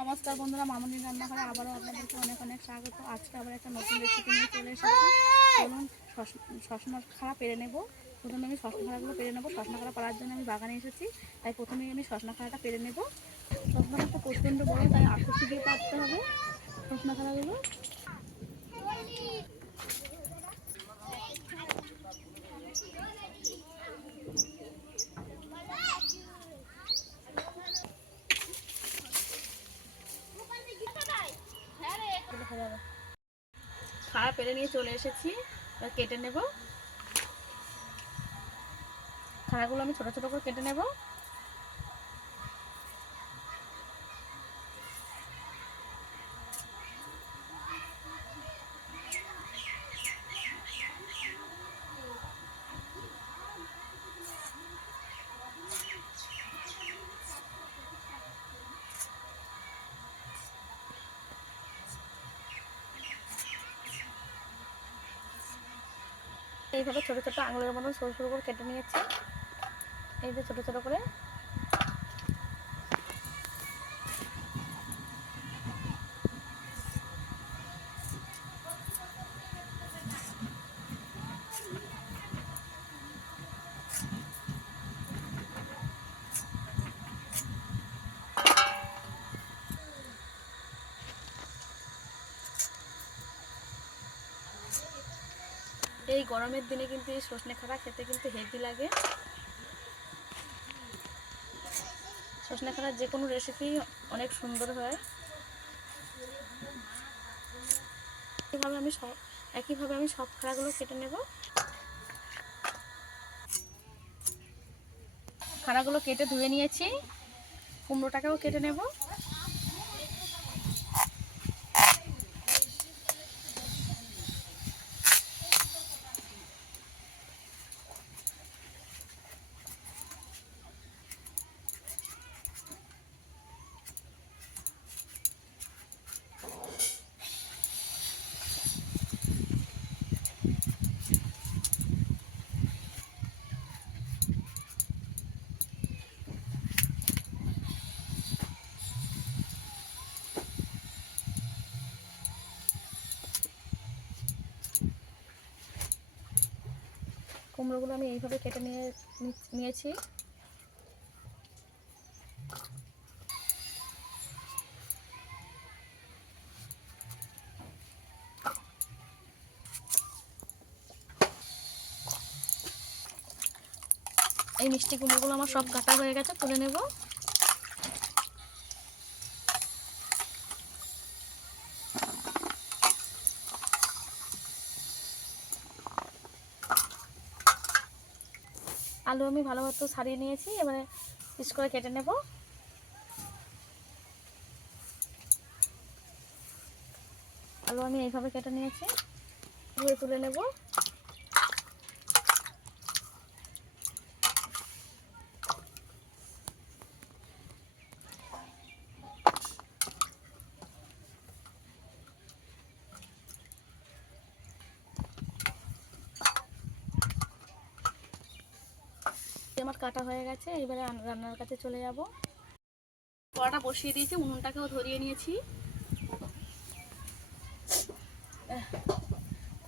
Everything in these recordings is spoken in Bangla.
নমস্কার বন্ধুরা, মামুনির রান্নাঘরে আবারও আপনাদেরকে অনেক অনেক স্বাগত। আজকে আবার একটা নতুন রেসিপি নিয়ে চলে এসেছি। চলুন শসনা খাড়া পেরে নেব। প্রথমে আমি শসনা খাড়াগুলো পেরে নেবো। শসনা খাড়া পাড়ার জন্য আমি বাগানে এসেছি, তাই প্রথমেই আমি শসনা খাড়াটা পেরে নেব। শসনা খাড়াটা প্রচণ্ড বড়, তাই আকুশি দিয়ে পাড়তে হবে শসনা খাড়াগুলো। খাড়া পেরে নিয়ে চলে এসেছি, এবার কেটে নেব। খাড়াগুলো আমি ছোট ছোট করে কেটে নেব। এইভাবে ছোট ছোট আঙুলের মতন সরু সরু করে কেটে নিয়েছি। এই যে ছোট ছোট করে। এই গরমের দিনে কিন্তু এই সজনে খাড়া খেতে কিন্তু হেভি লাগে। সজনে খাড়ার যে কোনো রেসিপি অনেক সুন্দর হয়। একইভাবে আমি সব খাড়াগুলো কেটে নেব। খাড়াগুলো কেটে ধুয়ে নিয়েছি। কুমড়োটাকেও কেটে নেব। কুমড়োগুলো আমি এইভাবে কেটে নিয়েছি। এই মিষ্টি কুমড়োগুলো আমার সব কাটা হয়ে গেছে, তুলে নেব। আলু আমি ভালো মতো ছাড়িয়ে নিয়েছি, এবারে পিস করে কেটে নেব। আলু আমি এইভাবে কেটে নিয়েছি, ধুয়ে তুলে নেব। আমার কাটা হয়ে গেছে, এবারে রান্নার কাছে চলে যাব। কড়াটা বসিয়ে দিয়েছি, উনুনটাকেও ধরিয়ে নিয়েছি।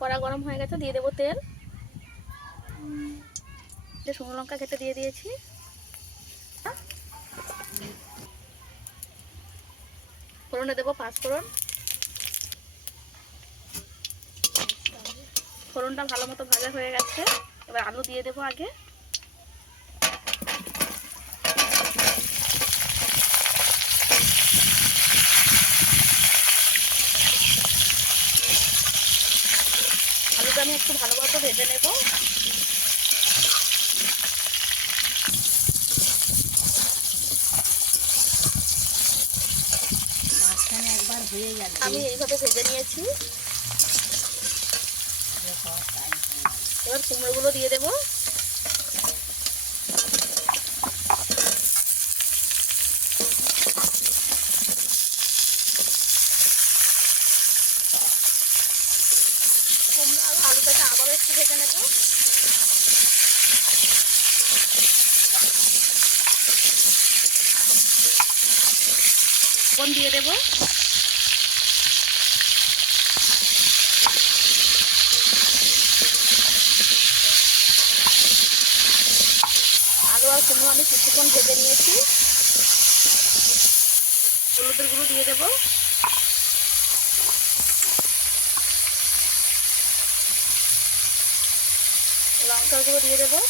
কড়া গরম হয়ে গেছে, দিয়ে দেবো তেল। শুকনো লঙ্কা কেটে দিয়ে দিয়েছি। ফোড়নে দেবো পাঁচফোড়ন। ফোড়নটা ভালো মতো ভাজা হয়ে গেছে, এবার আলু দিয়ে দেবো আগে। আলুটা আমি একটু ভালো মতো ভেজে নেব। আমি এইভাবে ভেজে নিয়েছি। এবার কুমড়োগুলো দিয়ে দেবো। কুমড়ো আর আলুটাকে আবারও একটু ভেজে নেব। লবণ দিয়ে দেবো। আলু আর কুমড়ো আমি কিছুক্ষণ ভেজে নিয়েছি। হলুদের গুঁড়ো দিয়ে দেবো, লঙ্কার গুঁড়ো দিয়ে দেবো,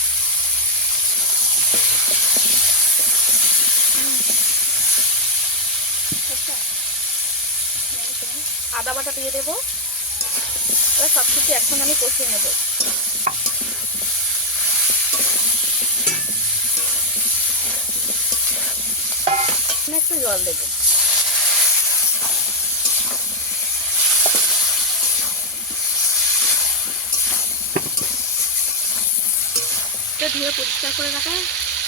আদা বাটা দিয়ে দেবো। এবার সব কিছু একসঙ্গে আমি কষিয়ে নেব। একটু জল দেবো। ধুয়ে পরিষ্কার করে রাখা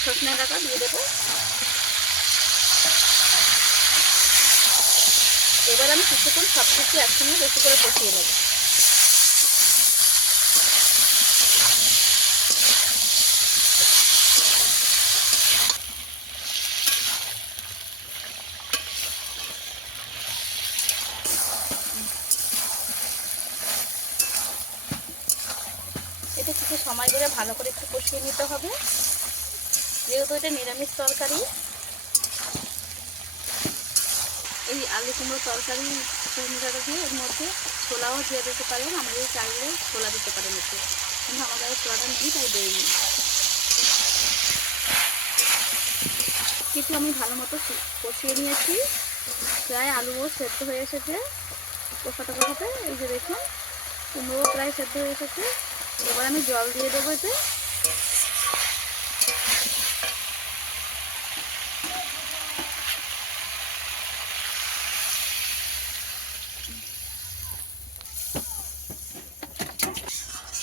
সজনে ডাঁটা দিয়ে দেবো। এবার আমি কিছুক্ষণ সব কিছু একসঙ্গে বেশি করে কষিয়ে নেব। এটা কিছু সময় ধরে ভালো করে একটু কষিয়ে নিতে হবে, যেহেতু এটা নিরামিষ তরকারি। এই আলু কুমড়ো তরকারি কুমড়োটা দিয়ে এর মধ্যে ছোলাও দিয়ে দিতে পারেন, আমাদের চাইলে ছোলা দিতে পারেন একটু, কিন্তু আমাদের ছোলাটা নেই তাই দেয়নি। কিছু আমি ভালো মতো কষিয়ে নিয়েছি, প্রায় আলুও সেদ্ধ হয়ে এসেছে কষাতে কষাতে। এই যে দেখুন কুমড়ো প্রায় সেদ্ধ হয়ে এসেছে। এবার আমি জল দিয়ে দেবো এতে।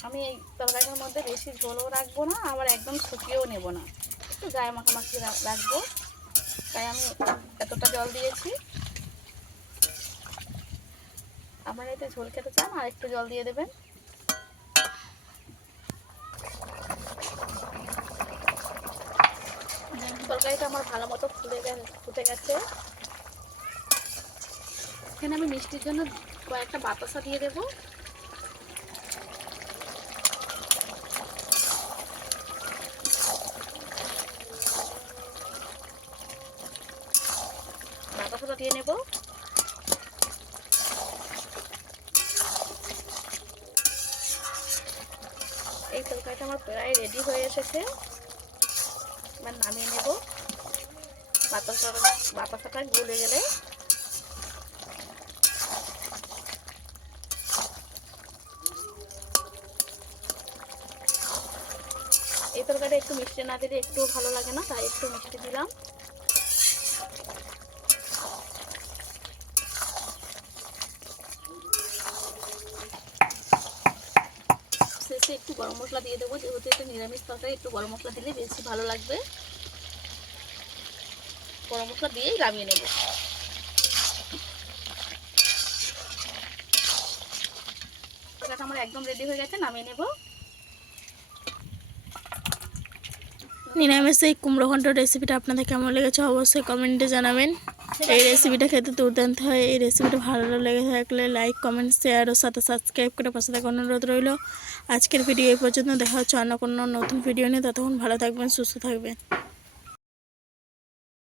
আমি এই তরকারিটার মধ্যে বেশি ঝোলও রাখবো না, আবার একদম শুকিয়েও নেব না, একটু গায়ে মাখামাখি রাখবো, তাই আমি এতটা জল দিয়েছি। আপনারা এতে ঝোল খেতে চান আর একটু জল দিয়ে দেবেন। তরকারিটা আমার ভালো মতো ফুটে গেছে। এখানে আমি মিষ্টির জন্য কয়েকটা বাতাসা দিয়ে দেবো। বাতাসাটা দিয়ে নেব। এই তরকারিটা আমার প্রায় রেডি হয়ে এসেছে, এবার নামিয়ে নেব। বাতাসাটা গলে গেলে এই তরকারিটা একটু মিষ্টি না দিলে একটু ভালো লাগে না, তাই একটু মিষ্টি দিলাম। শেষে একটু গরম মশলা দিয়ে দেবো, যেহেতু এটা নিরামিষ তরকারি একটু গরম মশলা দিলে বেশি ভালো লাগবে। গরম মশলা দিয়েই নামিয়ে নেব। তরকারিটা আমার একদম রেডি হয়ে গেছে, নামিয়ে নেব। নিরামিষ এই কুমড়ো ঘন্ট রেসিপিটা আপনাদের কেমন লেগেছে অবশ্যই কমেন্টে জানাবেন। এই রেসিপিটা খেতে দুর্দান্ত হয়। এই রেসিপিটা ভালো লেগে থাকলে লাইক কমেন্ট শেয়ার ও সাথে সাবস্ক্রাইব করে পাশে থাকার অনুরোধ রইল। আজকের ভিডিও এই পর্যন্ত, দেখা হচ্ছে অন্য কোনো নতুন ভিডিও নিয়ে। ততক্ষণ ভালো থাকবেন, সুস্থ থাকবেন।